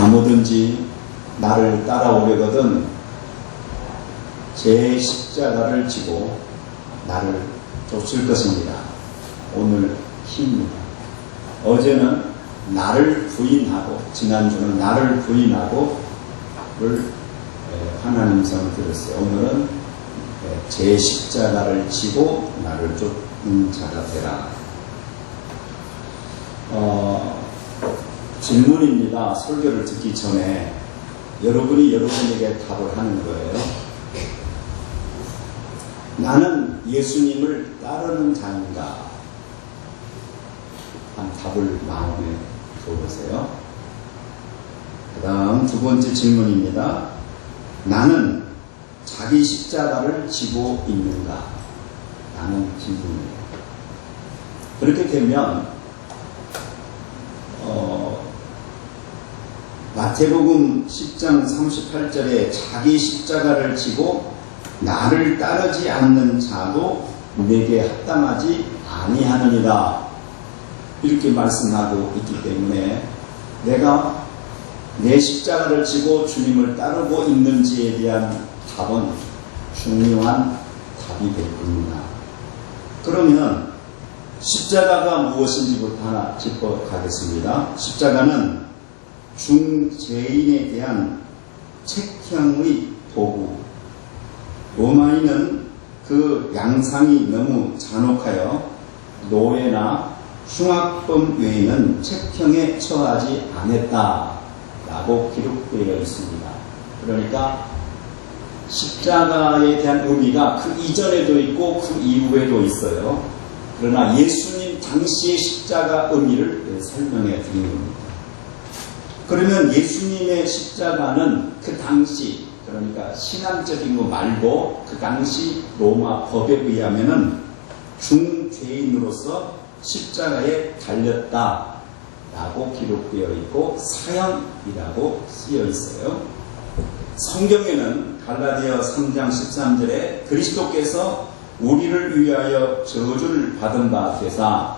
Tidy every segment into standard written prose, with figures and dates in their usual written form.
아무든지 나를 따라오려거든 제 십자가를 지고 나를 쫓을 것입니다. 오늘 키입니다. 어제는 나를 부인하고, 지난주는 나를 부인하고를 하나님 성을 들었어요. 오늘은 제 십자가를 지고 나를 쫓는 자가 되라. 질문입니다. 설교를 듣기 전에 여러분이 여러분에게 답을 하는 거예요. 나는 예수님을 따르는 자인가? 한 답을 마음에 두어보세요. 그 다음 두 번째 질문입니다. 나는 자기 십자가를 지고 있는가? 라는 질문이에요. 그렇게 되면 마태복음 10장 38절에 자기 십자가를 지고 나를 따르지 않는 자도 내게 합당하지 아니하느니라, 이렇게 말씀하고 있기 때문에 내가 내 십자가를 지고 주님을 따르고 있는지에 대한 답은 중요한 답이 될 겁니다. 그러면 십자가가 무엇인지부터 하나 짚어가겠습니다. 십자가는 중죄인에 대한 책형의 도구. 로마인은 그 양상이 너무 잔혹하여 노예나 흉악범 외에는 책형에 처하지 않았다라고 기록되어 있습니다. 그러니까 십자가에 대한 의미가 그 이전에도 있고 그 이후에도 있어요. 그러나 예수님 당시의 십자가 의미를 설명해 드린 겁니다. 그러면 예수님의 십자가는 그 당시, 그러니까 신앙적인 거 말고 그 당시 로마 법에 의하면은 중죄인으로서 십자가에 달렸다라고 기록되어 있고 사형이라고 쓰여 있어요. 성경에는 갈라디아 3장 13절에 그리스도께서 우리를 위하여 저주를 받은 바 되사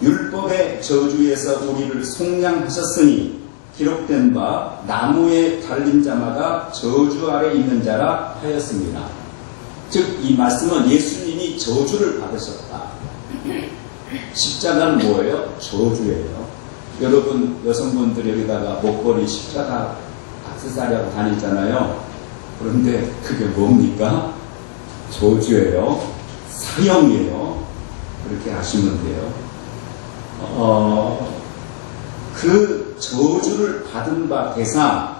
율법의 저주에서 우리를 속량하셨으니 기록된 바 나무에 달린 자마다 저주 아래 있는 자라 하였습니다. 즉 이 말씀은 예수님이 저주를 받으셨다. 십자가는 뭐예요? 저주예요. 여러분 여성분들 여기다가 목걸이 십자가 액세서리하고 다니잖아요. 그런데 그게 뭡니까? 저주예요. 사형이에요. 그렇게 아시면 돼요. 그 저주를 받은 바 대사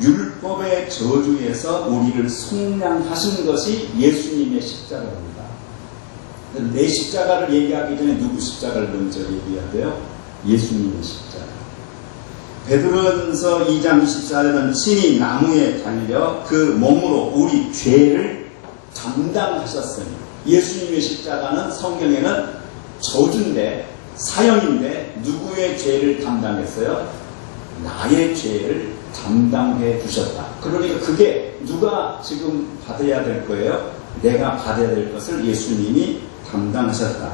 율법의 저주에서 우리를 속량하신 것이 예수님의 십자가입니다. 내 십자가를 얘기하기 전에 누구 십자가를 먼저 얘기해야 돼요? 예수님의 십자가. 베드로전서 2장 24절은 친히 나무에 달려 그 몸으로 우리 죄를 담당하셨으니, 예수님의 십자가는 성경에는 저주인데, 사형인데 누구의 죄를 담당했어요? 나의 죄를 담당해 주셨다. 그러니까 그게 누가 지금 받아야 될 거예요? 내가 받아야 될 것을 예수님이 담당하셨다.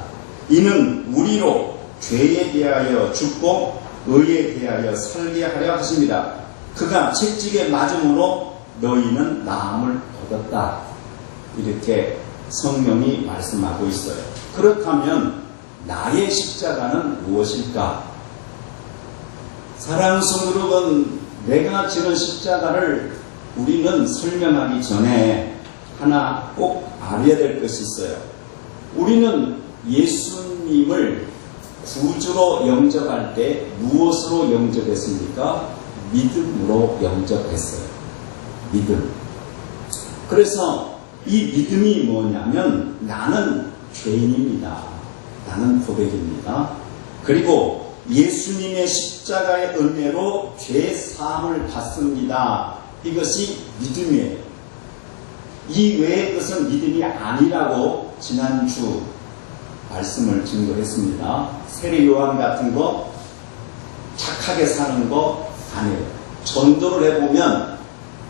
이는 우리로 죄에 대하여 죽고 의에 대하여 살게 하려 하십니다. 그가 채찍에 맞음으로 너희는 나음을 얻었다. 이렇게 성경이 말씀하고 있어요. 그렇다면 나의 십자가는 무엇일까? 사랑하는 성도 여러분, 내가 지는 십자가를 우리는 설명하기 전에 하나 꼭 알아야 될 것이 있어요. 우리는 예수님을 구주로 영접할 때 무엇으로 영접했습니까? 믿음으로 영접했어요. 믿음. 그래서 이 믿음이 뭐냐면 나는 죄인입니다. 나는 고백입니다. 그리고 예수님의 십자가의 은혜로 죄 사함을 받습니다. 이것이 믿음이에요. 이 외의 것은 믿음이 아니라고 지난주 말씀을 증거했습니다. 세례 요한 같은 거 착하게 사는 거 아니에요. 전도를 해보면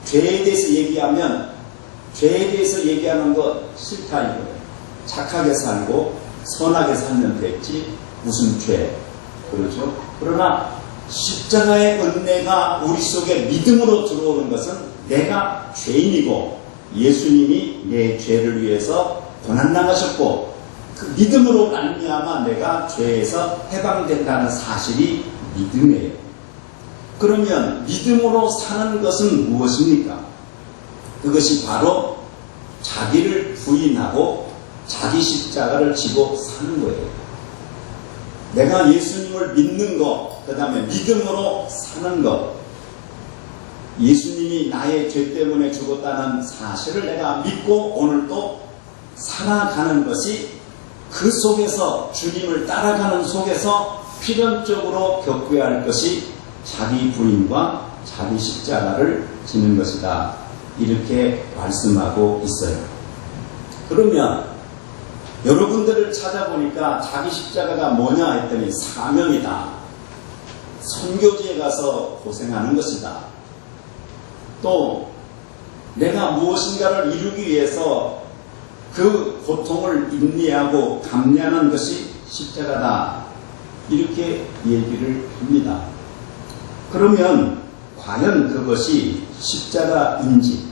죄에 대해서 얘기하는 거 싫다 이거예요. 착하게 살고 선하게 살면 됐지 무슨 죄. 그렇죠? 그러나 십자가의 은혜가 우리 속에 믿음으로 들어오는 것은 내가 죄인이고 예수님이 내 죄를 위해서 고난당하셨고 그 믿음으로 말미암아 내가 죄에서 해방된다는 사실이 믿음이에요. 그러면 믿음으로 사는 것은 무엇입니까? 그것이 바로 자기를 부인하고 자기 십자가를 지고 사는 거예요. 내가 예수님을 믿는 것, 그 다음에 믿음으로 사는 것, 예수님이 나의 죄 때문에 죽었다는 사실을 내가 믿고 오늘도 살아가는 것이 그 속에서 주님을 따라가는 속에서 필연적으로 겪어야 할 것이 자기 부인과 자기 십자가를 지는 것이다. 이렇게 말씀하고 있어요. 그러면 여러분들을 찾아보니까 자기 십자가가 뭐냐 했더니 사명이다. 선교지에 가서 고생하는 것이다. 또 내가 무엇인가를 이루기 위해서 그 고통을 인내하고 감내하는 것이 십자가다. 이렇게 얘기를 합니다. 그러면 과연 그것이 십자가인지,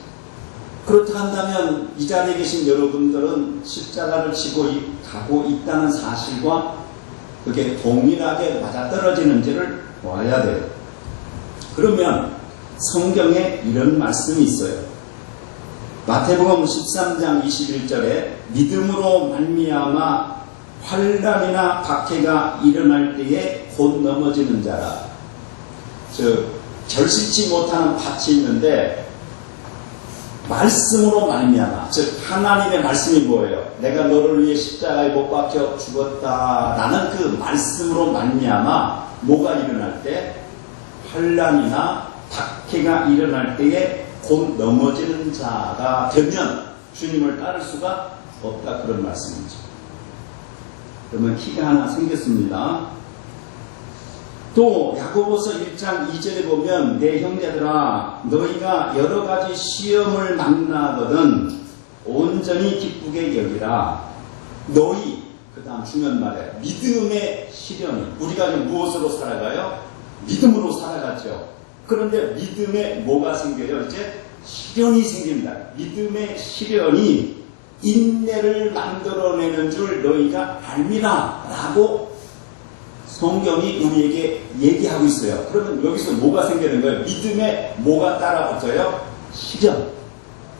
그렇다 한다면 이 자리에 계신 여러분들은 십자가를 지고 가고 있다는 사실과 그게 동일하게 맞아떨어지는지를 보아야 돼요. 그러면 성경에 이런 말씀이 있어요. 마태복음 13장 21절에 믿음으로 말미암아 환난이나 박해가 일어날 때에 곧 넘어지는 자라. 결실치 못하는 밭이 있는데 말씀으로 말미암아, 즉 하나님의 말씀이 뭐예요? 내가 너를 위해 십자가에 못 박혀 죽었다라는 그 말씀으로 말미암아 뭐가 일어날 때? 환난이나 박해가 일어날 때에 곧 넘어지는 자가 되면 주님을 따를 수가 없다, 그런 말씀이죠. 그러면 키가 하나 생겼습니다. 또 야고보서 1장 2절에 보면 내 형제들아 너희가 여러 가지 시험을 만나거든 온전히 기쁘게 여기라. 너희, 그 다음 중요한 말이에요. 믿음의 시련이, 우리가 지금 무엇으로 살아가요? 믿음으로 살아가죠. 그런데 믿음에 뭐가 생겨요? 이제 시련이 생깁니다. 믿음의 시련이 인내를 만들어내는 줄 너희가 알미라 라고 성경이 우리에게 얘기하고 있어요. 그러면 여기서 뭐가 생기는 거예요? 믿음에 뭐가 따라붙어요? 시련.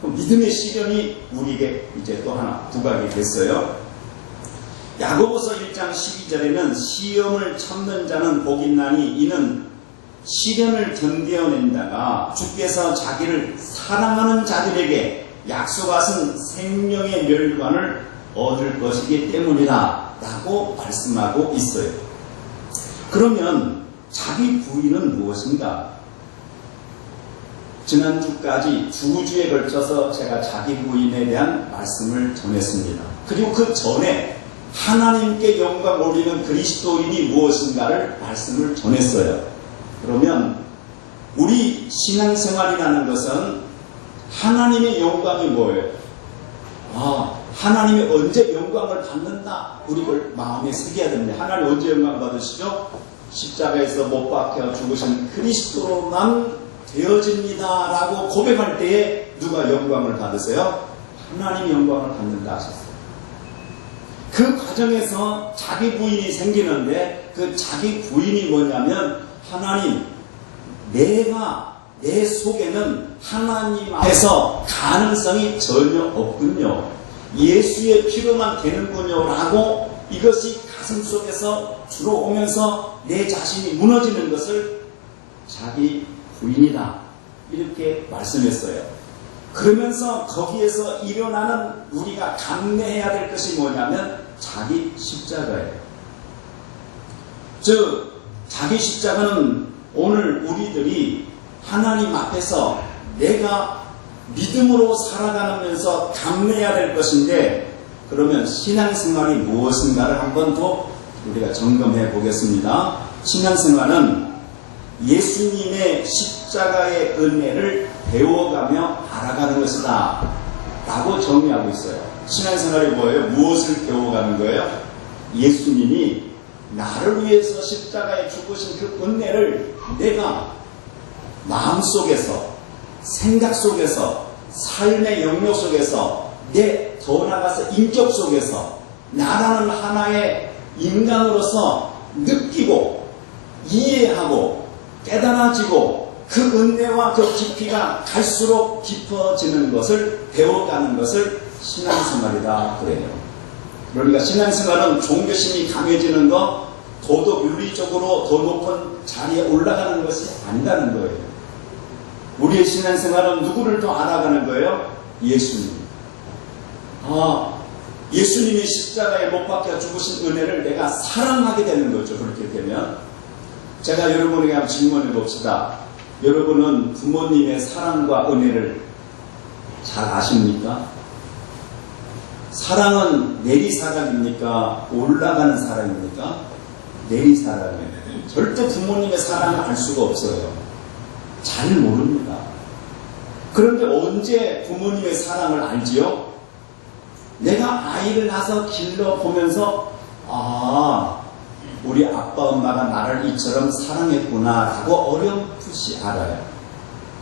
그럼 믿음의 시련이 우리에게 이제 또 하나 부각이 됐어요. 야고보서 1장 12절에는 시험을 참는 자는 복이 있나니 이는 시련을 견뎌낸다가 주께서 자기를 사랑하는 자들에게 약속하신 생명의 멸관을 얻을 것이기 때문이다 라고 말씀하고 있어요. 그러면 자기 부인은 무엇인가? 지난주까지 2주에 걸쳐서 제가 자기 부인에 대한 말씀을 전했습니다. 그리고 그 전에 하나님께 영광 올리는 그리스도인이 무엇인가를 말씀을 전했어요. 그러면 우리 신앙생활이라는 것은 하나님의 영광이 뭐예요? 하나님이 언제 영광을 받는다? 우리 걸 마음에 새겨야 됩니다. 하나님 언제 영광 받으시죠? 십자가에서 못 박혀 죽으신 그리스도로만 되어집니다 라고 고백할 때에 누가 영광을 받으세요? 하나님 영광을 받는다 하셨어요. 그 과정에서 자기 부인이 생기는데 그 자기 부인이 뭐냐면 하나님, 내가 내 속에는 하나님 앞에서 가능성이 전혀 없군요. 예수의 피로만 되는군요 라고 이것이 가슴 속에서 들어오면서 내 자신이 무너지는 것을 자기 부인이다 이렇게 말씀했어요. 그러면서 거기에서 일어나는 우리가 감내해야 될 것이 뭐냐면 자기 십자가예요. 즉 자기 십자가는 오늘 우리들이 하나님 앞에서 내가 믿음으로 살아가면서 감내해야 될 것인데, 그러면 신앙생활이 무엇인가를 한 번 더 우리가 점검해 보겠습니다. 신앙생활은 예수님의 십자가의 은혜를 배워가며 알아가는 것이다 라고 정의하고 있어요. 신앙생활이 뭐예요? 무엇을 배워가는 거예요? 예수님이 나를 위해서 십자가에 죽으신 그 은혜를 내가 마음속에서, 생각 속에서, 삶의 영역 속에서, 더 나아가서 인격 속에서 나라는 하나의 인간으로서 느끼고 이해하고 깨달아지고 그 은혜와 그 깊이가 갈수록 깊어지는 것을 배워가는 것을 신앙생활이다 그래요. 그러니까 신앙생활은 종교심이 강해지는 것, 도덕 윤리적으로 더 높은 자리에 올라가는 것이 아니라는 거예요. 우리의 신앙생활은 누구를 더 알아가는 거예요? 예수님. 예수님이 십자가에 못 박혀 죽으신 은혜를 내가 사랑하게 되는 거죠. 그렇게 되면. 제가 여러분에게 한번 질문해 봅시다. 여러분은 부모님의 사랑과 은혜를 잘 아십니까? 사랑은 내리사랑입니까? 올라가는 사랑입니까? 내리사랑이에요. 절대 부모님의 사랑을 알 수가 없어요. 잘 모릅니다. 그런데 언제 부모님의 사랑을 알지요? 내가 아이를 낳아서 길러보면서 우리 아빠 엄마가 나를 이처럼 사랑했구나 라고 어렴풋이 알아요.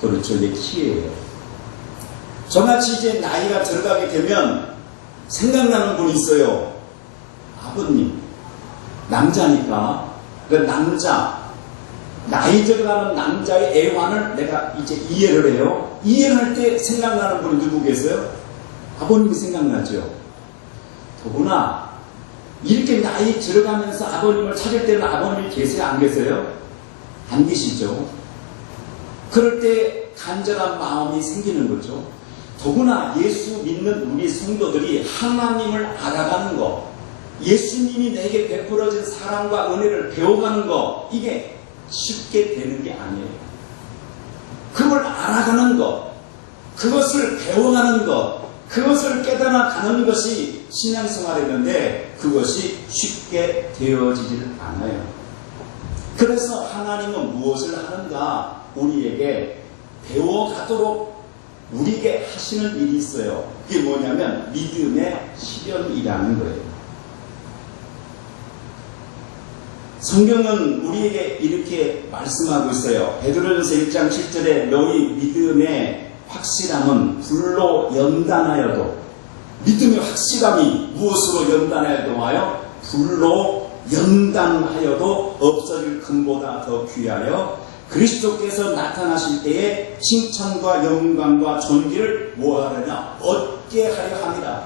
그렇죠. 이게 키예요. 저같이 이제 나이가 들어가게 되면 생각나는 분이 있어요. 아버님. 남자니까 그 남자, 나이 들어가는 남자의 애환을 내가 이제 이해를 해요. 이해를 할 때 생각나는 분이 누구 계세요? 아버님이 생각나죠. 더구나 이렇게 나이 들어가면서 아버님을 찾을 때는 아버님이 계세요? 안 계세요? 안 계시죠. 그럴 때 간절한 마음이 생기는 거죠. 더구나 예수 믿는 우리 성도들이 하나님을 알아가는 것, 예수님이 내게 베풀어진 사랑과 은혜를 배워가는 것, 이게 쉽게 되는 게 아니에요. 그걸 알아가는 것, 그것을 배워가는 것, 그것을 깨달아가는 것이 신앙생활이었는데 그것이 쉽게 되어지질 않아요. 그래서 하나님은 무엇을 하는가? 우리에게 배워가도록 우리에게 하시는 일이 있어요. 그게 뭐냐면 믿음의 실현이라는 거예요. 성경은 우리에게 이렇게 말씀하고 있어요. 베드로전서 1장 7절에 너희 믿음의 확실함은 불로 연단하여도, 믿음의 확실함이 무엇으로 연단하여도 하여? 불로 연단하여도 없어질 금보다 더 귀하여 그리스도께서 나타나실 때에 칭찬과 영광과 존귀를 뭐하느냐? 얻게 하려 합니다.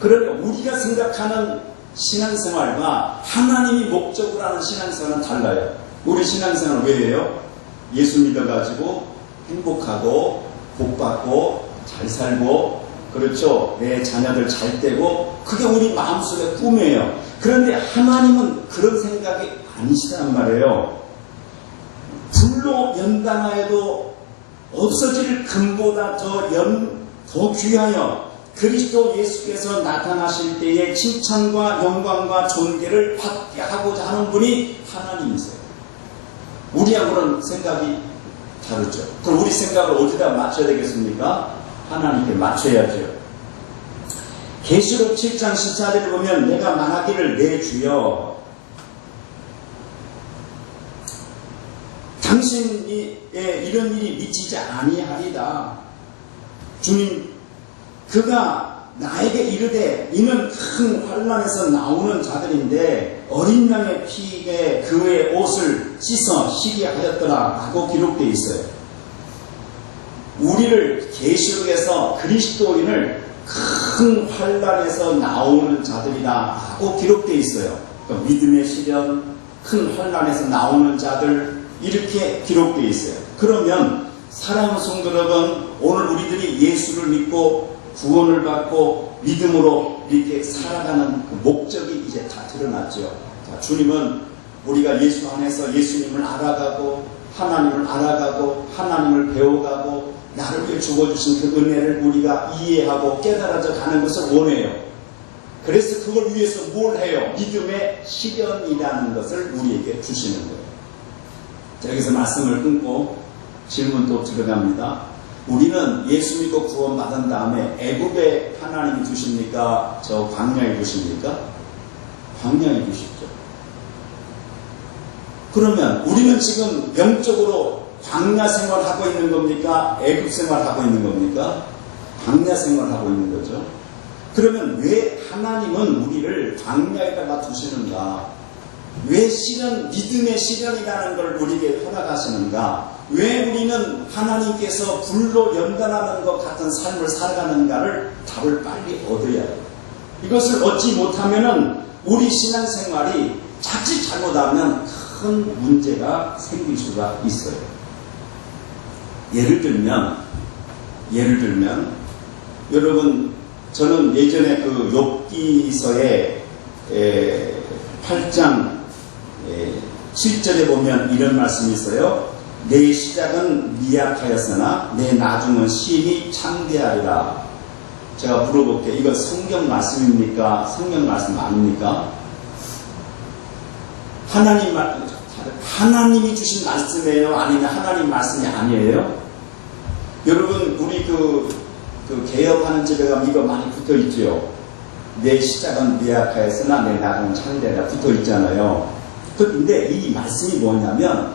그러니까 우리가 생각하는 신앙생활과 하나님이 목적으로 하는 신앙생활은 달라요. 우리 신앙생활은 왜 해요? 예수 믿어가지고 행복하고 복받고 잘 살고, 그렇죠, 내 자녀들 잘 되고, 그게 우리 마음속의 꿈이에요. 그런데 하나님은 그런 생각이 아니시단 말이에요. 불로 연단하여도 없어질 금보다 더 귀하여 그리스도 예수께서 나타나실 때에 칭찬과 영광과 존귀를 받게 하고자 하는 분이 하나님이세요. 우리하고는 생각이 다르죠. 그럼 우리 생각을 어디다 맞춰야 되겠습니까? 하나님께 맞춰야죠. 계시록 7장 14절에 보면 내가 말하기를 내 주여 당신이 이런 일이 미치지 아니하리다. 주님, 그가 나에게 이르되 이는 큰 환난에서 나오는 자들인데 어린 양의 피에 그의 옷을 씻어 쉬게 하였더라 라고 기록되어 있어요. 우리를 계시록에서 그리스도인을 큰 환난에서 나오는 자들이다 하고 기록되어 있어요. 그러니까 믿음의 시련, 큰 환난에서 나오는 자들, 이렇게 기록되어 있어요. 그러면 사랑하는 성도 여러분, 오늘 우리들이 예수를 믿고 구원을 받고 믿음으로 이렇게 살아가는 그 목적이 이제 다 드러났죠. 자, 주님은 우리가 예수 안에서 예수님을 알아가고 하나님을 알아가고 하나님을 배워가고 나를 위해 죽어주신 그 은혜를 우리가 이해하고 깨달아져 가는 것을 원해요. 그래서 그걸 위해서 뭘 해요? 믿음의 실현이라는 것을 우리에게 주시는 거예요. 자, 여기서 말씀을 끊고 질문 또 들어갑니다. 우리는 예수 믿고 구원 받은 다음에 애굽에 하나님이 두십니까? 저 광야에 두십니까? 광야에 두시죠. 그러면 우리는 지금 영적으로 광야 생활하고 있는 겁니까? 애굽 생활하고 있는 겁니까? 광야 생활하고 있는 거죠. 그러면 왜 하나님은 우리를 광야에다가 두시는가? 왜 시련, 믿음의 시련이라는 걸 우리에게 허락하시는가? 왜 우리는 하나님께서 불로 연단하는 것 같은 삶을 살아가는가를 답을 빨리 얻어야 해요. 이것을 얻지 못하면은 우리 신앙생활이 자칫 잘못하면 큰 문제가 생길 수가 있어요. 예를 들면 여러분, 저는 예전에 그 욥기서의 8장 7절에 보면 이런 말씀이 있어요. 내 시작은 미약하였으나 내 나중은 심히 창대하리라. 제가 물어볼게요. 이거 성경 말씀입니까? 성경 말씀 아닙니까? 하나님이 주신 말씀이에요? 아니면 하나님 말씀이 아니에요? 여러분, 우리 그 개업하는 집에 가면 이거 많이 붙어 있죠. 내 시작은 미약하였으나 내 나중은 창대하리라 붙어 있잖아요. 근데 이 말씀이 뭐냐면,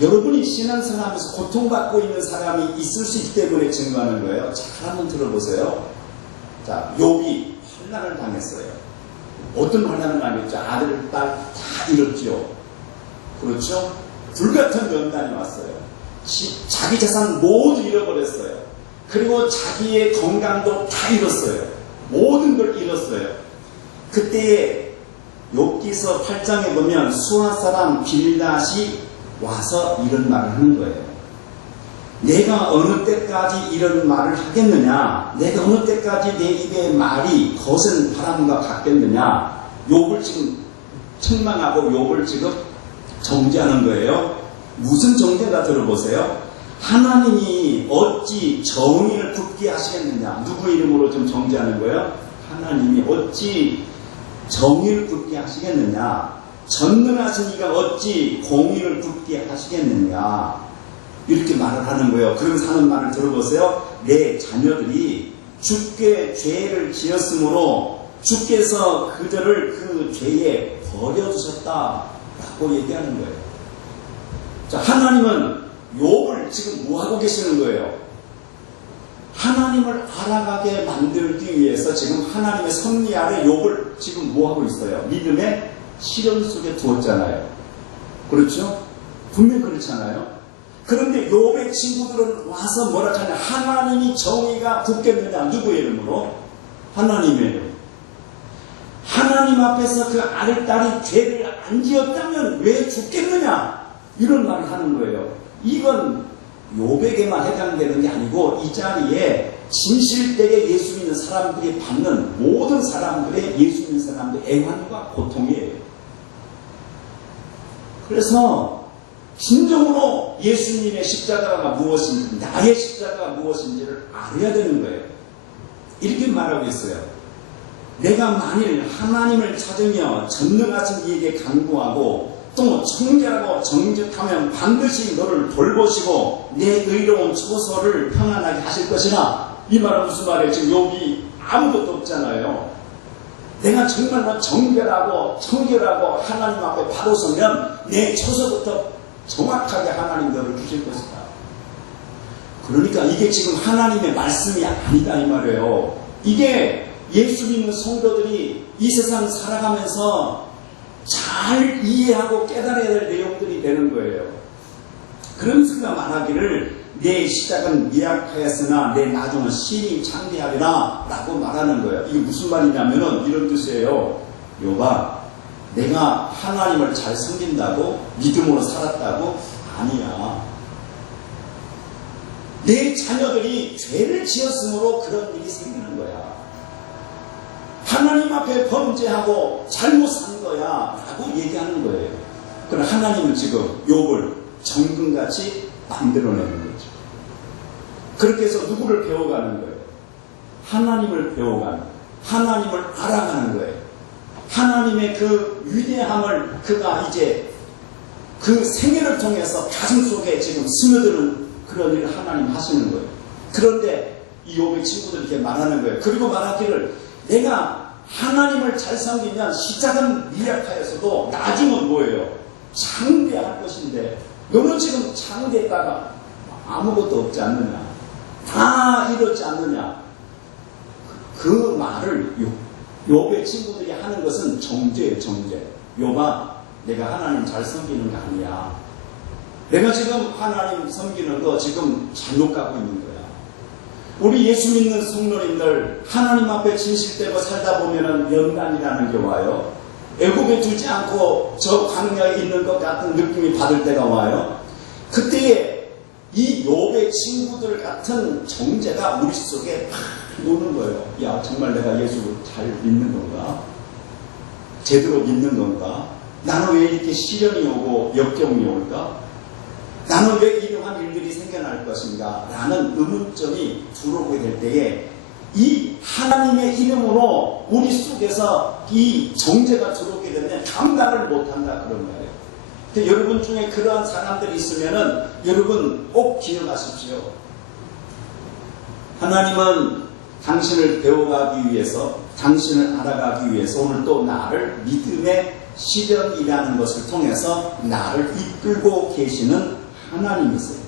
여러분이 신앙생활하면서 고통받고 있는 사람이 있을 수 있기 때문에 증거하는 거예요. 잘 한번 들어보세요. 자, 욥이 환난을 당했어요. 어떤 환난을 당했죠? 아들, 딸 다 잃었죠. 그렇죠? 불같은 연단이 왔어요. 자기 재산 모두 잃어버렸어요. 그리고 자기의 건강도 다 잃었어요. 모든 걸 잃었어요. 그때에 욥기서 8장에 보면 수아 사람 빌닷이 와서 이런 말을 하는 거예요. 내가 어느 때까지 이런 말을 하겠느냐? 내가 어느 때까지 내 입의 말이 거센 바람과 같겠느냐? 욥을 지금 책망하고 욥을 지금 정죄하는 거예요. 무슨 정죄가 들어보세요. 하나님이 어찌 정의를 굳게 하시겠느냐? 누구 이름으로 좀 정죄하는 거예요? 하나님이 어찌 정의를 굳게 하시겠느냐? 전능하신 이가 어찌 공의를 굳게 하시겠느냐? 이렇게 말을 하는 거예요. 그러면서 하는 말을 들어보세요. 내 자녀들이 주께 죄를 지었으므로 주께서 그들을 그 죄에 버려두셨다라고 얘기하는 거예요. 자, 하나님은 욥을 지금 뭐 하고 계시는 거예요? 하나님을 알아가게 만들기 위해서 지금 하나님의 섭리 아래 욥을 지금 뭐 하고 있어요? 믿음의 시련 속에 두었잖아요. 그렇죠? 분명 그렇잖아요. 그런데 욥의 친구들은 와서 뭐라 하냐? 하나님이 정의가 굳겠느냐? 누구의 이름으로? 하나님의 이름. 하나님 앞에서 그 아들, 딸이 죄를 안 지었다면 왜 죽겠느냐? 이런 말을 하는 거예요. 이건 욥에게만 해당되는 게 아니고 이 자리에 진실되게 예수 믿는 사람들이 받는 모든 사람들의 예수 믿는 사람들의 애환과 고통이에요. 그래서 진정으로 예수님의 십자가가 무엇인지, 나의 십자가가 무엇인지를 알아야 되는 거예요. 이렇게 말하고 있어요. 내가 만일 하나님을 찾으며 전능하신 이에게 간구하고 또 청결하고 정직하면 반드시 너를 돌보시고 내 의로운 초소를 평안하게 하실 것이나. 이 말은 무슨 말이에요? 지금 욥이 아무것도 없잖아요. 내가 정말로 정결하고 청결하고 하나님 앞에 바로 서면 내 초소부터 정확하게 하나님 너를 주실 것이다. 그러니까 이게 지금 하나님의 말씀이 아니다 이 말이에요. 이게 예수 믿는 성도들이 이 세상 살아가면서 잘 이해하고 깨달아야 될 내용들이 되는 거예요. 그러면서 그가 말하기를 내 시작은 미약하였으나 내 나중은 심히 창대하리라 라고 말하는 거예요. 이게 무슨 말이냐면은 이런 뜻이에요. 욥아, 내가 하나님을 잘 섬긴다고 믿음으로 살았다고? 아니야. 내 자녀들이 죄를 지었으므로 그런 일이 생기는 거야. 하나님 앞에 범죄하고 잘못 산 거야 라고 얘기하는 거예요. 그러나 하나님은 지금 욥을 정금같이 만들어내는 거죠. 그렇게 해서 누구를 배워가는 거예요? 하나님을 배워가는 거예요. 하나님을 알아가는 거예요. 하나님의 그 위대함을 그가 이제 그 생애를 통해서 가슴속에 지금 스며드는 그런 일을 하나님 하시는 거예요. 그런데 이 욥의 친구들이 이렇게 말하는 거예요. 그리고 말하기를 내가 하나님을 잘 섬기면 시작은 미약하여서도 나중은 뭐예요? 창대할 것인데 너는 지금 창대했다가 아무것도 없지 않느냐, 다 이렇지 않느냐. 그 말을 욥의 친구들이 하는 것은 정죄예요. 정죄. 욥아, 내가 하나님 잘 섬기는 거 아니야. 내가 지금 하나님 섬기는 거 지금 잘못 가고 있는 거야. 우리 예수 믿는 성도님들 하나님 앞에 진실되고 살다 보면은 연단이라는 게 와요. 애굽에 두지 않고 저 광야에 있는 것 같은 느낌이 받을 때가 와요. 그때에 이 욥의 친구들 같은 정죄가 우리 속에 팍 노는 거예요. 야, 정말 내가 예수를 잘 믿는 건가? 제대로 믿는 건가? 나는 왜 이렇게 시련이 오고 역경이 올까? 나는 왜 이러한 일들이 생겨날 것인가? 라는 의문점이 들어오게 될 때에 이 하나님의 이름으로 우리 속에서 이 정죄가 들어오게 되면 감당을 못한다 그런 거예요. 여러분 중에 그러한 사람들이 있으면은 여러분 꼭 기억하십시오. 하나님은 당신을 배워가기 위해서, 당신을 알아가기 위해서 오늘 또 나를 믿음의 시련이라는 것을 통해서 나를 이끌고 계시는 하나님이세요.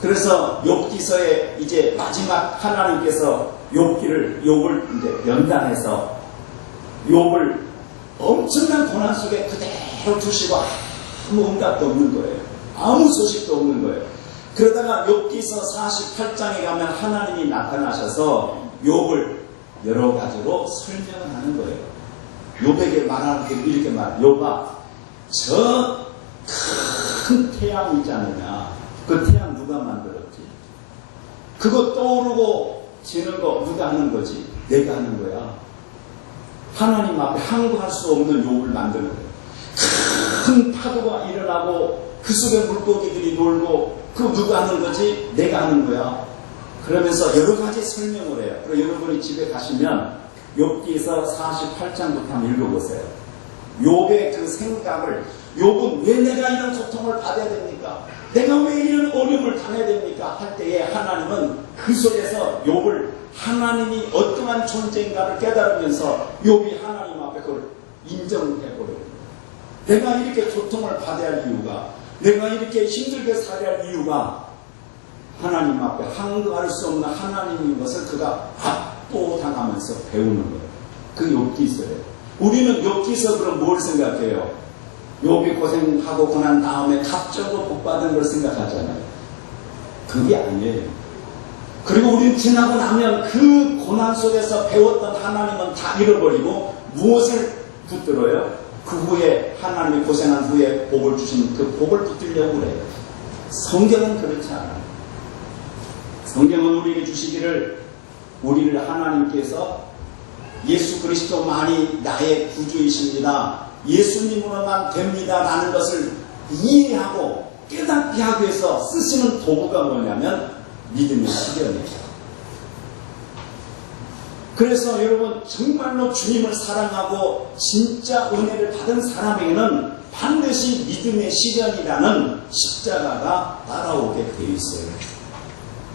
그래서 욥기서에 이제 마지막 하나님께서 욥을 이제 연단해서 욥을 엄청난 고난 속에 그대로 두시고 아무 응답도 없는 거예요. 아무 소식도 없는 거예요. 그러다가 욥기서 48장에 가면 하나님이 나타나셔서 욥을 여러 가지로 설명을 하는 거예요. 욥에게 말하는 게 이렇게 말해요. 욥아, 저 큰 태양 있지 않느냐? 그 태양 누가 만들었지? 그거 떠오르고 지는 거 누가 하는 거지? 내가 하는 거야. 하나님 앞에 항거할 수 없는 욥을 만드는 거예요. 큰 파도가 일어나고 그 속에 물고기들이 놀고 그거 누가 하는 거지? 내가 하는 거야. 그러면서 여러 가지 설명을 해요. 그리고 여러분이 집에 가시면 욥기에서 48장부터 한번 읽어보세요. 욥의 그 생각을, 욥은 왜 내가 이런 고통을 받아야 됩니까? 내가 왜 이런 어려움을 당해야 됩니까? 할 때에 하나님은 그 속에서 욥을 하나님이 어떠한 존재인가를 깨달으면서 욥이 하나님 앞에 그걸 인정해버려요. 내가 이렇게 고통을 받아야 할 이유가, 내가 이렇게 힘들게 살아야 할 이유가 하나님 앞에 항거할 수 없는 하나님인 것을 그가 압도당하면서 배우는 거예요. 그 욥기서예요. 우리는 욥기서 그럼 뭘 생각해요? 욥이 고생하고 고난 다음에 갑자기 복받은 걸 생각하잖아요. 그게 아니에요. 그리고 우리는 지나고 나면 그 고난 속에서 배웠던 하나님은 다 잃어버리고 무엇을 붙들어요? 그 후에 하나님이 고생한 후에 복을 주신 그 복을 붙들려고 그래요. 성경은 그렇지 않아요. 성경은 우리에게 주시기를 우리를 하나님께서 예수 그리스도만이 나의 구주이십니다. 예수님으로만 됩니다. 라는 것을 이해하고 깨닫게 하기 위해서 쓰시는 도구가 뭐냐면 믿음의 시련이에요. 그래서 여러분 정말로 주님을 사랑하고 진짜 은혜를 받은 사람에게는 반드시 믿음의 시련이라는 십자가가 따라오게 되어 있어요.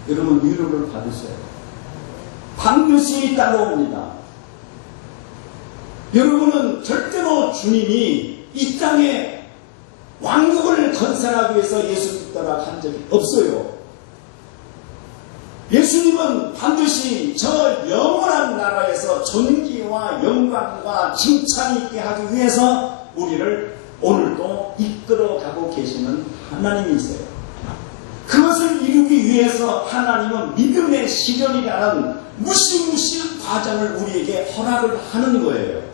여러분 위로를 받으셔야 돼요. 반드시 따라옵니다. 여러분은 절대로 주님이 이 땅에 왕국을 건설하기 위해서 예수 믿다가 한 적이 없어요. 예수님은 반드시 저 영원한 나라에서 존귀와 영광과 칭찬이 있게 하기 위해서 우리를 오늘도 이끌어가고 계시는 하나님이세요. 그것을 이루기 위해서 하나님은 믿음의 시련이라는 무시무시한 과정을 우리에게 허락을 하는 거예요.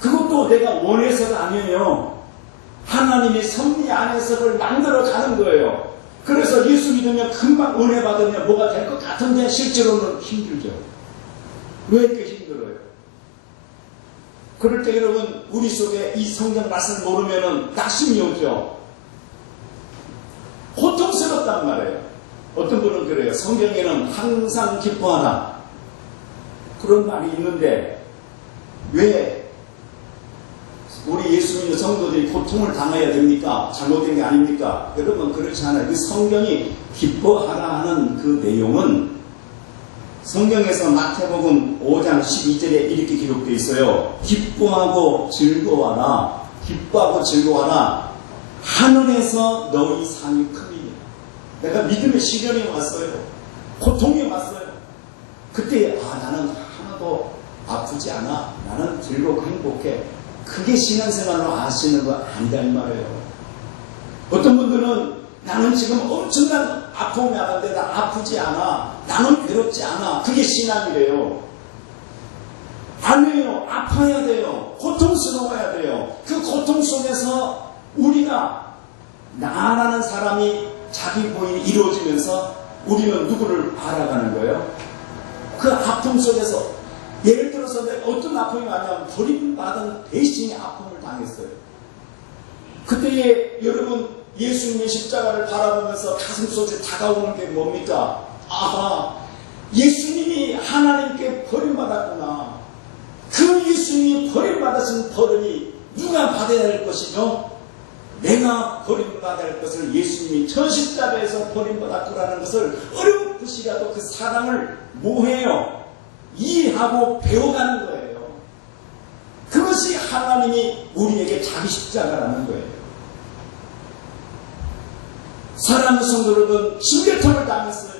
그것도 내가 원해서가 아니에요. 하나님의 섭리 안에서 그걸 만들어가는 거예요. 그래서 예수 믿으면 금방 은혜 받으면 뭐가 될 것 같은데 실제로는 힘들죠. 왜 이렇게 힘들어요? 그럴 때 여러분 우리 속에 이 성경 말씀을 모르면 낙심이 오죠. 고통스럽단 말이에요. 어떤 분은 그래요. 성경에는 항상 기뻐하라 그런 말이 있는데 왜 우리 예수 믿는 성도들이 고통을 당해야 됩니까? 잘못된 게 아닙니까? 여러분 그렇지 않아요. 그 성경이 기뻐하라 하는 그 내용은 성경에서 마태복음 5장 12절에 이렇게 기록되어 있어요. 기뻐하고 즐거워하라. 기뻐하고 즐거워하나 하늘에서 너희 상이 큼이니라. 내가 믿음의 시련이 왔어요. 고통이 왔어요. 그때 나는 하나도 아프지 않아. 나는 즐겁고 행복해. 그게 신앙생활로 아시는 거 아니다 이 말이에요. 어떤 분들은 나는 지금 엄청난 아픔이 왔는데 나 아프지 않아. 나는 괴롭지 않아. 그게 신앙이래요. 아니에요. 아파야 돼요. 고통스러워야 돼요. 그 고통 속에서 우리가 나라는 사람이 자기 부인이 이루어지면서 우리는 누구를 알아가는 거예요? 그 아픔 속에서 예를 들어서 내가 어떤 아픔이 왔냐면 버림받은 배신의 아픔을 당했어요. 그때에 여러분 예수님의 십자가를 바라보면서 가슴속에 다가오는 게 뭡니까? 아하, 예수님이 하나님께 버림받았구나. 그 예수님이 버림받으신 버림이 누가 받아야 할 것이죠? 내가 버림받아야 할 것을 예수님이 저 십자가에서 버림받았구라는 것을 어렴풋이라도 그 사랑을 뭐해요? 이해하고 배워가는 거예요. 그것이 하나님이 우리에게 자기 십자가라는 거예요. 사랑하는 성도 여러분, 침뱉음을 당했어요.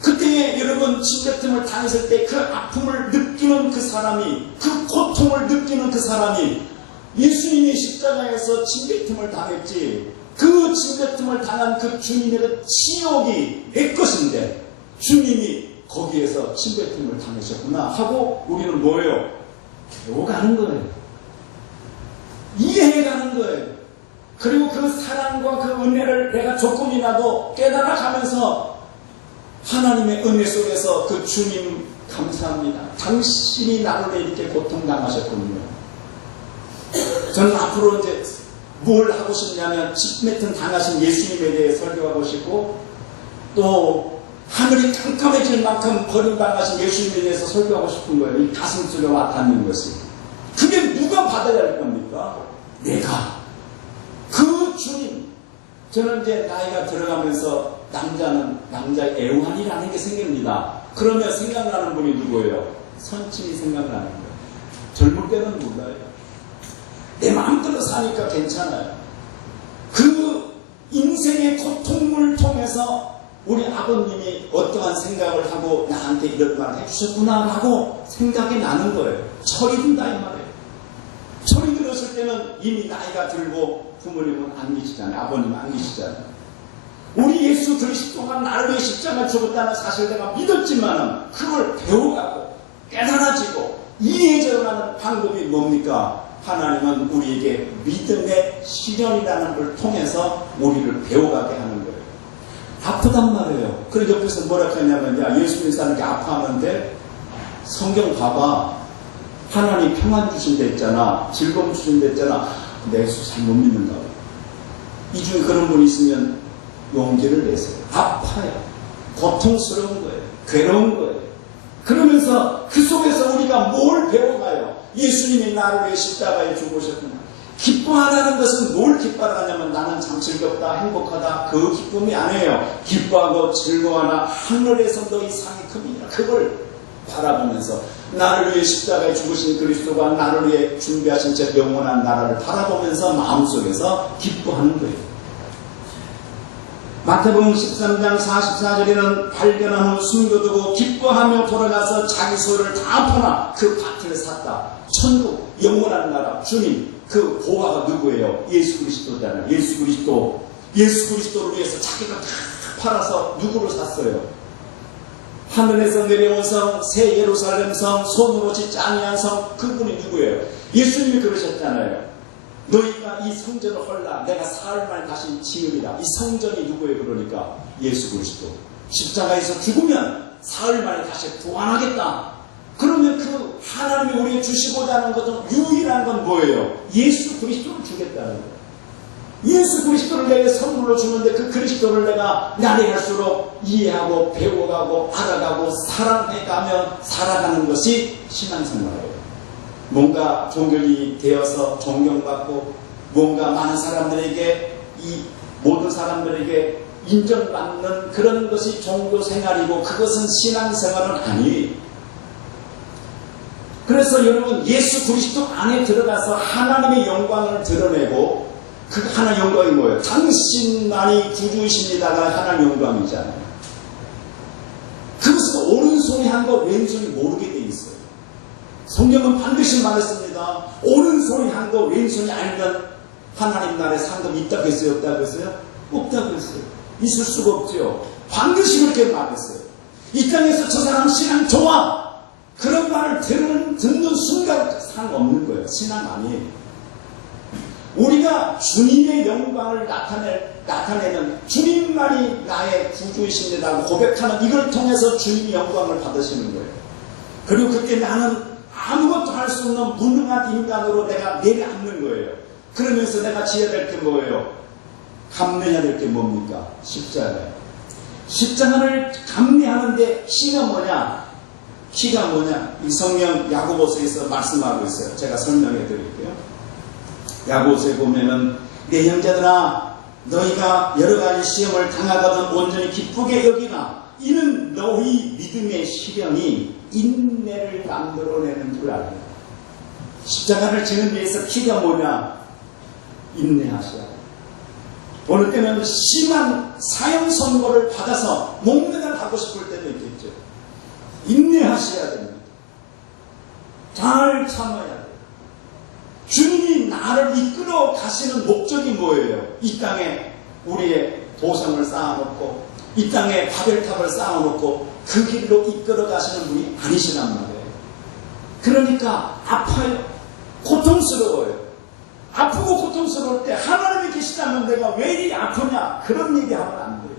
그때에 여러분 침뱉음을 당했을 때 그 아픔을 느끼는 그 사람이, 그 고통을 느끼는 그 사람이 예수님의 십자가에서 침뱉음을 당했지, 그 침뱉음을 당한 그 주님의 치욕이 내 것인데 주님이 거기에서 침뱉음을 당하셨구나 하고 우리는 뭐예요? 배워가는 거예요. 이해해가는 거예요. 그리고 그 사랑과 그 은혜를 내가 조금이라도 깨달아가면서 하나님의 은혜 속에서 그 주님 감사합니다. 당신이 나를 이렇게 고통당하셨군요. 저는 앞으로 이제 뭘 하고 싶냐면 침뱉음 당하신 예수님에 대해 설교하고 싶고, 또 하늘이 깜깜해질 만큼 버림당하신 예수님에 대해서 설교하고 싶은 거예요. 이 가슴속에 와닿는 것이. 그게 누가 받아야 할 겁니까? 내가. 그 주님. 저는 이제 나이가 들어가면서 남자의 애환이라는 게 생깁니다. 그러면 생각나는 분이 누구예요? 선친이 생각나는 거예요. 젊을 때는 몰라요. 내 마음대로 사니까 괜찮아요. 그 인생의 고통을 통해서 우리 아버님이 어떠한 생각을 하고 나한테 이런 말을 해주셨구나 하고 생각이 나는 거예요. 철이 든다 이 말이에요. 철이 들었을 때는 이미 나이가 들고 부모님은 안 계시잖아요. 아버님은 안 계시잖아요. 우리 예수 그리스도가 나를 위해 십자가를 죽었다는 사실 내가 믿었지만은 그걸 배워가고 깨달아지고 이해져가는 방법이 뭡니까? 하나님은 우리에게 믿음의 시련이라는 걸 통해서 우리를 배워가게 하는 거예요. 아프단 말이에요. 그래서 옆에서 뭐라 하냐면, 야, 예수님 사람이 아파하는데 성경 봐봐. 하나님 평안 주신다 했잖아. 즐거움 주신다 했잖아. 내 예수 잘 못 믿는다. 이 중에 그런 분이 있으면 용기를 내세요. 아파요. 고통스러운 거예요. 괴로운 거예요. 그러면서 그 속에서 우리가 뭘 배워가요? 예수님이 나를 위해 십자가에 죽으셨구나. 기뻐하라는 것은 뭘 기뻐하냐면 나는 참 즐겁다, 행복하다. 그 기쁨이 아니에요. 기뻐하고 즐거워하나 하늘에서 너희 상이 큼이니라. 그걸 바라보면서 나를 위해 십자가에 죽으신 그리스도가 나를 위해 준비하신 저 영원한 나라를 바라보면서 마음속에서 기뻐하는 거예요. 마태복음 13장 44절에는 발견한 후 숨겨두고 기뻐하며 돌아가서 자기 소유를 다 팔아 그 밭을 샀다. 천국, 영원한 나라, 주님, 그 보화가 누구예요? 예수 그리스도잖아요. 예수 그리스도를 위해서 자기가 다 팔아서 누구를 샀어요? 하늘에서 내려온 성, 새 예루살렘 성, 손으로 짓지 아니한 성, 그분이 누구예요? 예수님이 그러셨잖아요. 너희가 이 성전을 헐라 내가 사흘 만에 다시 지으리라. 이 성전이 누구예요? 그러니까 예수 그리스도. 십자가에서 죽으면 사흘 만에 다시 부활하겠다. 그러면 그 하나님이 우리에게 주시고자 하는 것은 유일한 건 뭐예요? 예수 그리스도를 주겠다는 거예요. 예수 그리스도를 내게 선물로 주는데 그 그리스도를 내가 날이 갈수록 이해하고 배워가고 알아가고 사랑해가며 살아가는 것이 신앙생활이에요. 뭔가 종교인이 되어서 존경받고 뭔가 많은 사람들에게, 이 모든 사람들에게 인정받는 그런 것이 종교생활이고 그것은 신앙생활은 아니에요. 그래서 여러분 예수 그리스도 안에 들어가서 하나님의 영광을 드러내고 그 하나님 영광이 뭐예요? 당신만이 구주이십니다가 하나님 영광이잖아요. 그것은 오른손이 한 거 왼손이 모르게 돼 있어요. 성경은 반드시 말했습니다. 오른손이 한 거 왼손이 알면 하나님 나라에 상금 있다고 했어요? 없다고 했어요? 없다고 했어요. 있을 수가 없죠. 반드시 그렇게 말했어요. 이 땅에서 저 사람 신앙 좋아! 그런 말을 듣는 순간 상관없는 거예요. 신앙 아니에요. 우리가 주님의 영광을 나타내는 주님만이 나의 구주이십니다고 고백하는 이걸 통해서 주님의 영광을 받으시는 거예요. 그리고 그때 나는 아무것도 할 수 없는 무능한 인간으로 내가 내려앉는 거예요. 그러면서 내가 지어야 될 게 뭐예요? 감내해야 될 게 뭡니까? 십자가예요. 십자가를 감내하는데 키가 뭐냐? 키가 뭐냐? 이 성경 야고보서에서 말씀하고 있어요. 제가 설명해 드릴게요. 야고보서에 보면은 내 형제들아 너희가 여러 가지 시험을 당하거든 온전히 기쁘게 여기나 이는 너희 믿음의 시련이 인내를 만들어내는 줄 알아요. 십자가를 지는 데에서 키가 뭐냐? 인내하셔야 돼요. 어느 때는 심한 사형 선고를 받아서 목매달 하고 싶을 때도 있겠죠. 인내하셔야 됩니다. 잘 참아야 돼요. 주님이 나를 이끌어 가시는 목적이 뭐예요? 이 땅에 우리의 도성을 쌓아놓고 이 땅에 바벨탑을 쌓아놓고 그 길로 이끌어 가시는 분이 아니시란 말이에요. 그러니까 아파요. 고통스러워요. 아프고 고통스러울 때 하나님이 계시다면 내가 왜 이리 아프냐? 그런 얘기하면 안 돼요.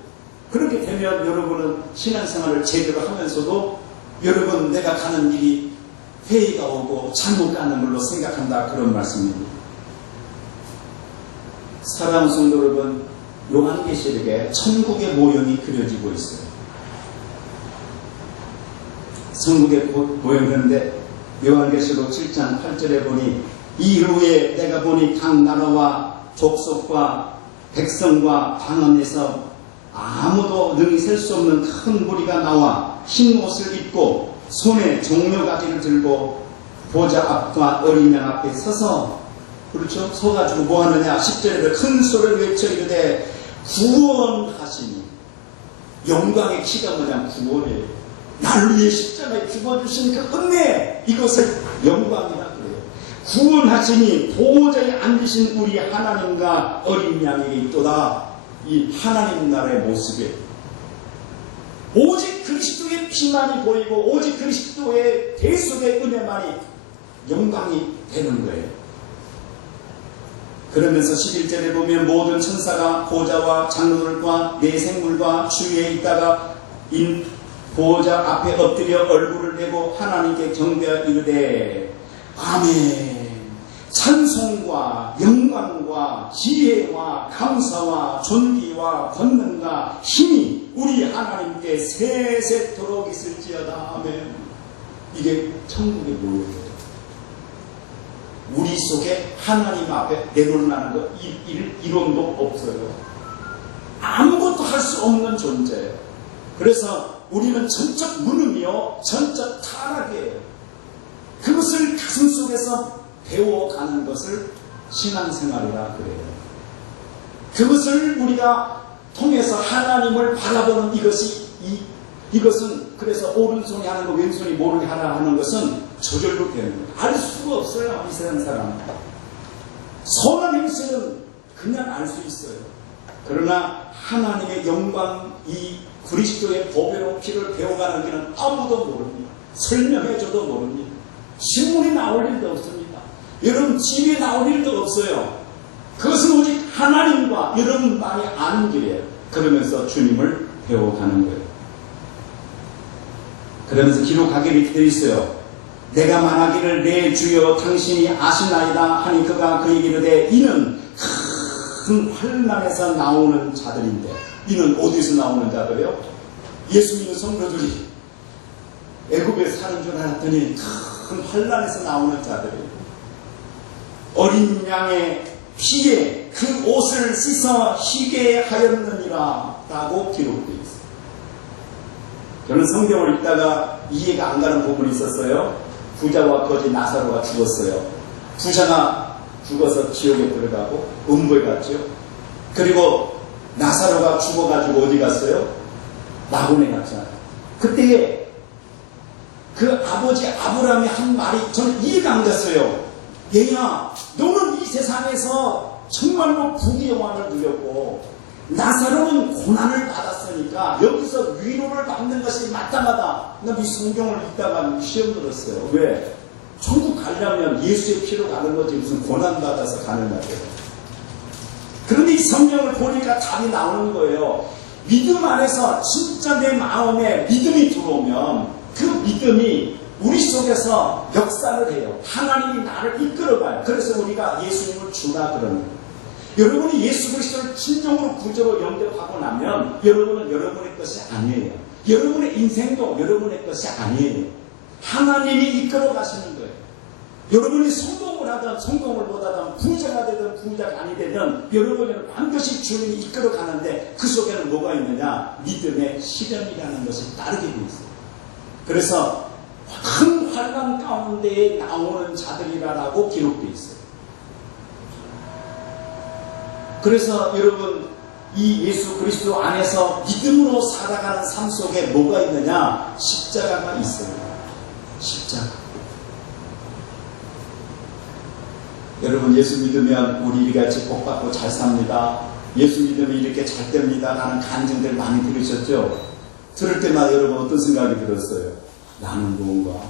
그렇게 되면 여러분은 신앙생활을 제대로 하면서도 여러분 내가 가는 길이 회의가 오고 잘못 가는 걸로 생각한다. 그런 말씀입니다. 사랑하는 성도 여러분, 요한계시록에 천국의 모형이 그려지고 있어요. 천국의 모형이 그런데 요한계시록 7장 8절에 보니 이후에 내가 보니 각 나라와 족속과 백성과 방언에서 아무도 능히 셀 수 없는 큰 무리가 나와 흰 옷을 입고 손에 종려가지를 들고 보좌 앞과 어린 양 앞에 서서 그렇죠? 서가지고 뭐 하느냐? 10절에 큰 소리를 외쳐 이르되 구원하시니 영광의 키가 뭐냐? 구원이에요. 나를 위해 십자가에 죽어주신 그 은혜 이것을 영광이라 그래요. 구원하시니 보호자에 앉으신 우리 하나님과 어린 양에게 있도다. 이 하나님 나라의 모습에 오직 그리스도의 피만이 보이고 오직 그리스도의 대속의 은혜만이 영광이 되는 거예요. 그러면서 11절에 보면 모든 천사가 보좌와 장로들과 내 생물과 주위에 있다가 보호자 앞에 엎드려 얼굴을 내고 하나님께 경배하여 이르되 아멘. 찬송과 영광과 지혜와 감사와 존귀와 권능과 힘이 우리 하나님께 세세토록 있을지어다. 아멘. 이게 천국의 모형이에요. 우리 속에 하나님 앞에 내놓으라는 거 이론도 없어요. 아무것도 할 수 없는 존재예요. 그래서 우리는 전적 무능이요 전적 타락이에요. 그것을 가슴 속에서 배워가는 것을 신앙생활이라 그래요. 그것을 우리가 통해서 하나님을 바라보는 이것은 그래서 오른손이 하는 거 왼손이 모르게 하라 하는 것은 저절로 되는 거예요. 알 수가 없어요. 이 세상 사람은. 선한 행실은 그냥 알 수 있어요. 그러나 하나님의 영광 이 그리스도의 보배로 피를 배워가는 길은 아무도 모릅니다. 설명해줘도 모릅니다. 신문이 나올 일도 없습니다. 여러분 집에 나올 일도 없어요. 그것은 오직 하나님과 여러분만이 아는 길이에요. 그러면서 주님을 배워가는 거예요. 그러면서 기록하기를 이렇게 되어 있어요. 내가 말하기를 내 주여 당신이 아시나이다 하니 그가 그에게 이르되 이는 큰 환난에서 나오는 자들인데 이는 어디서 나오는 자들이요? 예수 믿는 성도들이 애굽에 사는 줄 알았더니 큰 환난에서 나오는 자들이에요. 어린 양의 피에 그 옷을 씻어 희게 하였느니라 라고 기록되어 있어요. 저는 성경을 읽다가 이해가 안 가는 부분이 있었어요. 부자와 거지 나사로가 죽었어요. 부자가 죽어서 지옥에 들어가고 음부에 갔죠. 그리고 나사로가 죽어가지고 어디 갔어요? 낙원에 갔잖아요. 그때에 그 아버지 아브라함이 한 말이 저는 이해가 안 갔어요. 얘야, 너는 이 세상에서 정말로 부귀영화를 누렸고 나사로는 고난을 받았으니까 여기서 위로를 받는 것이 마땅하다. 나 이 성경을 읽다가 시험 들었어요. 왜? 천국 가려면 예수의 피로 가는 거지 무슨 고난 받아서 가는 거예요. 그런데 이 성경을 보니까 답이 나오는 거예요. 믿음 안에서 진짜 내 마음에 믿음이 들어오면 그 믿음이 우리 속에서 역사를 해요. 하나님이 나를 이끌어가요. 그래서 우리가 예수님을 주나 그러는 거예요. 여러분이 예수 그리스도를 진정으로 구주로 영접하고 나면 여러분은 여러분의 것이 아니에요. 여러분의 인생도 여러분의 것이 아니에요. 하나님이 이끌어 가시는 거예요. 여러분이 성공을 하든 성공을 못하든 부자가 되든 부자가 아니 되든 여러분은 반드시 주님이 이끌어 가는데 그 속에는 뭐가 있느냐? 믿음의 시련이라는 것이 따르게 되어 있어요. 그래서 큰 환난 가운데에 나오는 자들이라고 기록되어 있어요. 그래서 여러분 이 예수 그리스도 안에서 믿음으로 살아가는 삶 속에 뭐가 있느냐? 십자가가 있어요. 십자가. 여러분 예수 믿으면 우리 이같이 복받고 잘 삽니다. 예수 믿으면 이렇게 잘 됩니다. 라는 간증들 많이 들으셨죠? 들을 때마다 여러분 어떤 생각이 들었어요? 나는 뭔가?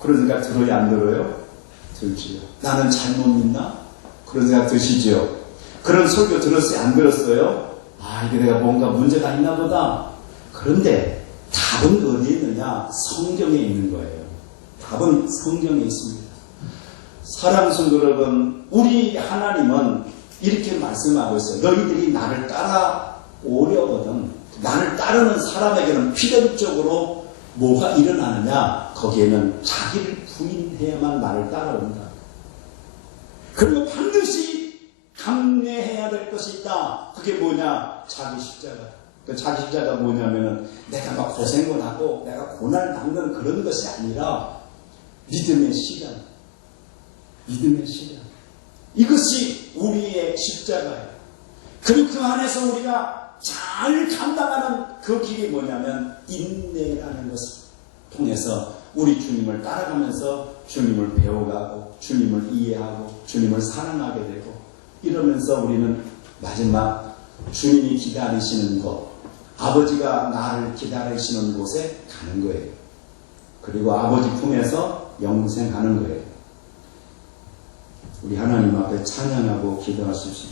그런 생각 들어요? 안 들어요? 들지요. 나는 잘못 믿나? 그런 생각 드시죠? 그런 설교 들었어요? 안 들었어요? 아, 이게 내가 뭔가 문제가 있나 보다. 그런데 답은 어디에 있느냐? 성경에 있는 거예요. 답은 성경에 있습니다. 사랑하는 성도 여러분, 우리 하나님은 이렇게 말씀하고 있어요. 너희들이 나를 따라오려거든. 나를 따르는 사람에게는 필연적으로 뭐가 일어나느냐? 거기에는 자기를 부인해야만 나를 따라온다. 그리고 반드시 감내해야 될 것이 있다. 그게 뭐냐? 자기 십자가. 그 자기 십자가 뭐냐면은 내가 막 고생을 하고 내가 고난을 당하는 그런 것이 아니라 믿음의 시간. 믿음의 시간. 이것이 우리의 십자가예요. 그리고 그 안에서 우리가 잘 감당하는 그 길이 뭐냐면 인내라는 것을 통해서 우리 주님을 따라가면서 주님을 배워가고 주님을 이해하고 주님을 사랑하게 되고 이러면서 우리는 마지막 주님이 기다리시는 곳, 아버지가 나를 기다리시는 곳에 가는 거예요. 그리고 아버지 품에서 영생하는 거예요. 우리 하나님 앞에 찬양하고 기도하십시오.